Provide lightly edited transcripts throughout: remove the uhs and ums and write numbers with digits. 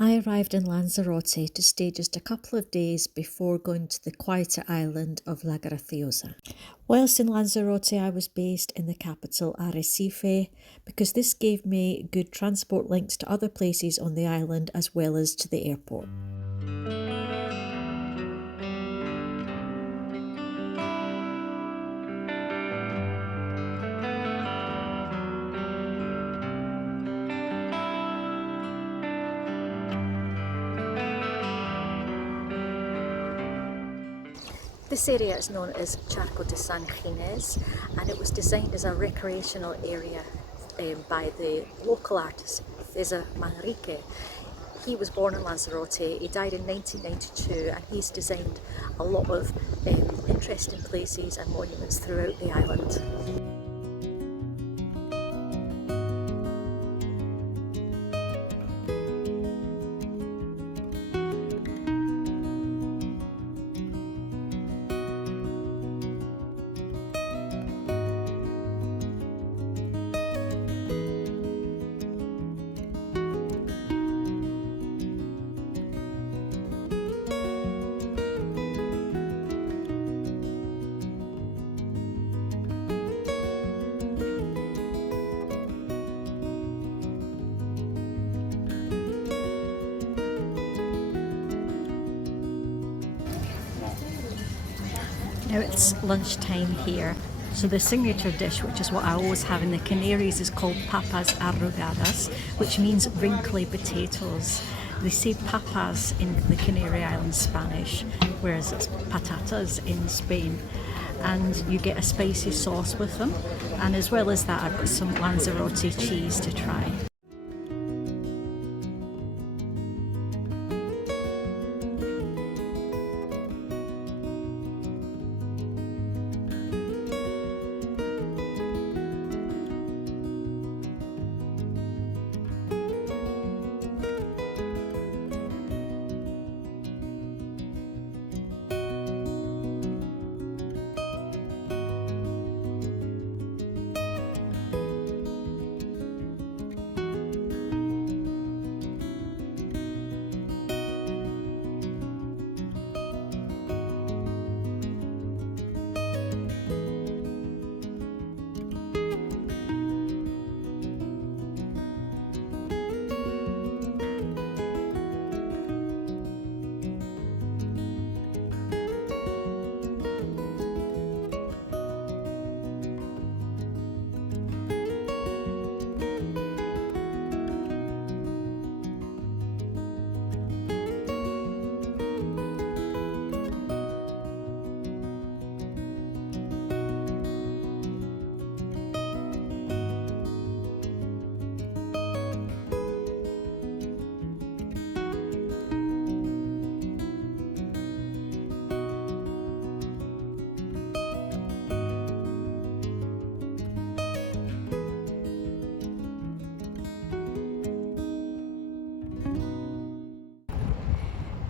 I arrived in Lanzarote to stay just a couple of days before going to the quieter island of La Graciosa. Whilst in Lanzarote, I was based in the capital Arrecife because this gave me good transport links to other places on the island as well as to the airport. This area is known as Charco de San Gines, and it was designed as a recreational area by the local artist Cesar Manrique. He was born in Lanzarote, he died in 1992, and he's designed a lot of interesting places and monuments throughout the island. Now it's lunchtime here, so the signature dish, which is what I always have in the Canaries, is called papas arrugadas, which means wrinkly potatoes. They say papas in the Canary Islands Spanish, whereas it's patatas in Spain. And you get a spicy sauce with them, and as well as that I've got some Lanzarote cheese to try.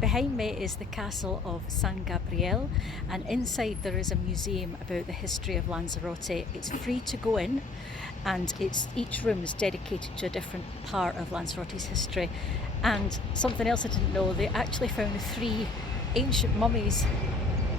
Behind me is the castle of San Gabriel, and inside there is a museum about the history of Lanzarote. It's free to go in, and each room is dedicated to a different part of Lanzarote's history. And something else I didn't know, they actually found 3 ancient mummies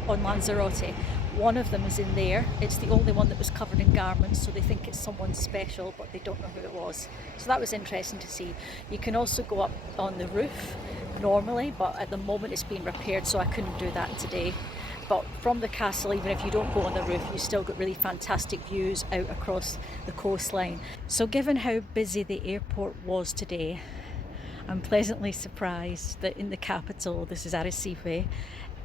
on Lanzarote. One of them is in there. It's the only one that was covered in garments, so they think it's someone special, but they don't know who it was. So that was interesting to see. You can also go up on the roof normally, but at the moment it's being repaired, so I couldn't do that today. But from the castle, even if you don't go on the roof, you still got really fantastic views out across the coastline. So given how busy the airport was today, I'm pleasantly surprised that in the capital, this is Arrecife,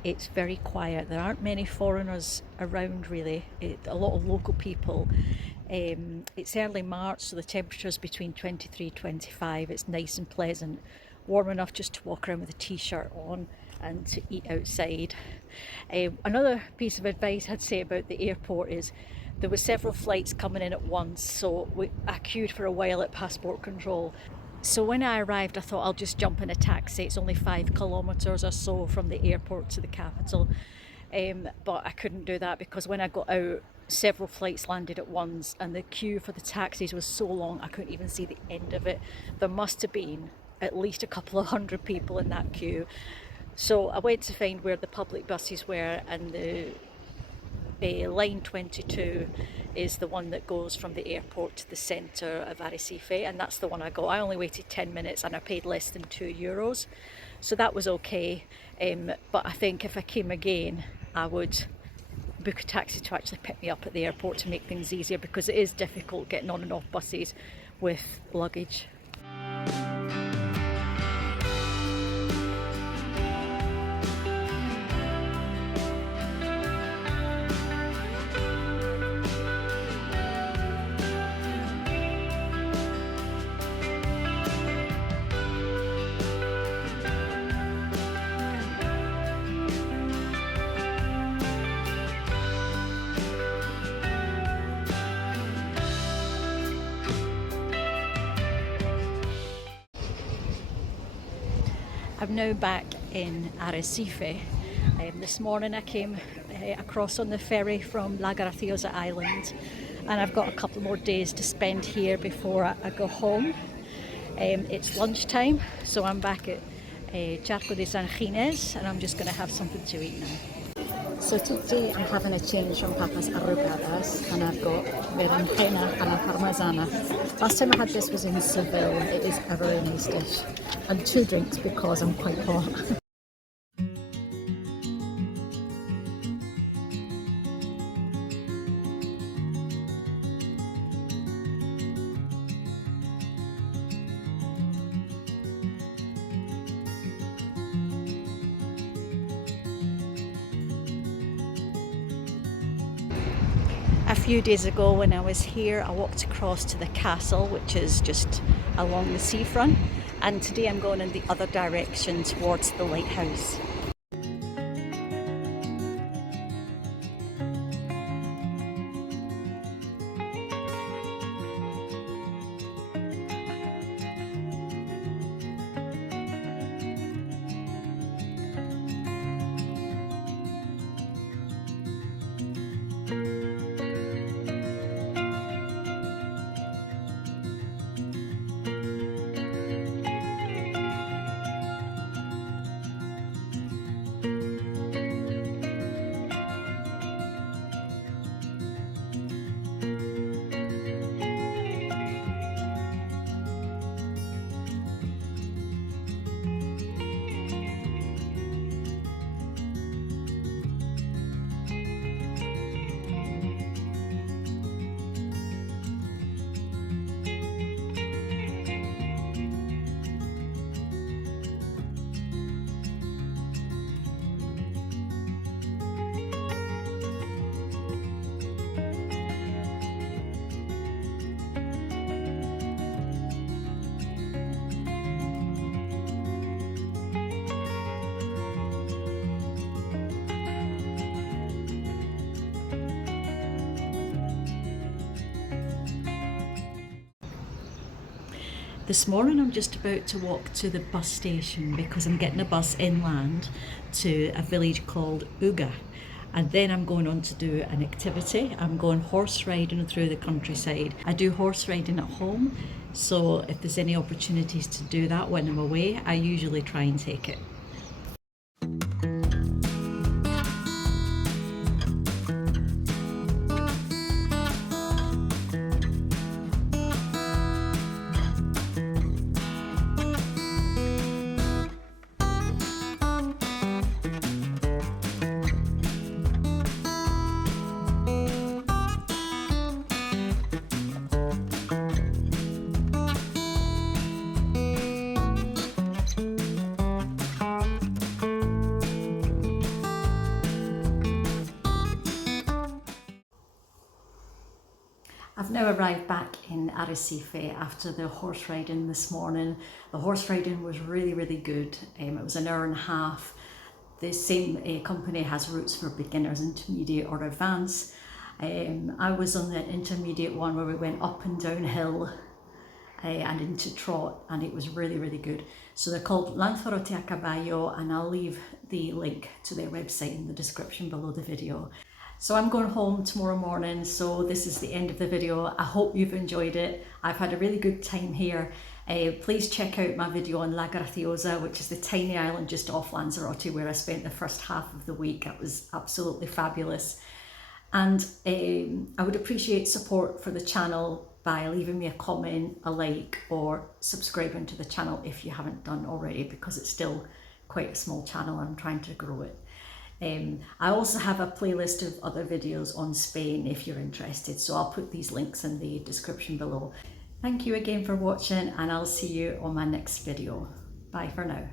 it's very quiet. There aren't many foreigners around really, a lot of local people. It's early March, so the temperature's between 23 and 25. It's nice and pleasant, warm enough just to walk around with a t-shirt on and to eat outside. Another piece of advice I'd say about the airport is there were several flights coming in at once, so I queued for a while at passport control. So when I arrived, I thought I'll just jump in a taxi. It's only 5 kilometres or so from the airport to the capital. But I couldn't do that because when I got out, several flights landed at once and the queue for the taxis was so long I couldn't even see the end of it. There must have been at least a couple of hundred people in that queue. So I went to find where the public buses were, and the line 22 is the one that goes from the airport to the centre of Arrecife, and that's the one I got. I only waited 10 minutes and I paid less than €2, so that was okay. But I think if I came again, I would book a taxi to actually pick me up at the airport to make things easier, because it is difficult getting on and off buses with luggage. I'm now back in Arrecife. This morning I came across on the ferry from La Graciosa island, and I've got a couple more days to spend here before I go home. It's lunchtime, so I'm back at Charco de San Gines, and I'm just going to have something to eat now. So today I'm having a change from papas Arrugadas, and I've got berenjena a la parmesana. Last time I had this was in Seville. It is a very nice dish. And 2 drinks because I'm quite hot. A few days ago when I was here, I walked across to the castle, which is just along the seafront, and today I'm going in the other direction towards the lighthouse. This morning I'm just about to walk to the bus station because I'm getting a bus inland to a village called Uga, and then I'm going on to do an activity. I'm going horse riding through the countryside. I do horse riding at home, so if there's any opportunities to do that when I'm away, I usually try and take it. I've now arrived back in Arrecife after the horse riding this morning. The horse riding was really good. It was an hour and a half. The same company has routes for beginners, intermediate or advanced. I was on the intermediate one where we went up and down hill and into trot, and it was really good. So they're called Lanzarote a caballo, and I'll leave the link to their website in the description below the video. So I'm going home tomorrow morning, so this is the end of the video. I hope you've enjoyed it. I've had a really good time here. Please check out my video on La Graciosa, which is the tiny island just off Lanzarote where I spent the first half of the week. It was absolutely fabulous. And I would appreciate support for the channel by leaving me a comment, a like, or subscribing to the channel if you haven't done already, because it's still quite a small channel. I'm trying to grow it. I also have a playlist of other videos on Spain if you're interested, so I'll put these links in the description below. Thank you again for watching, and I'll see you on my next video. Bye for now.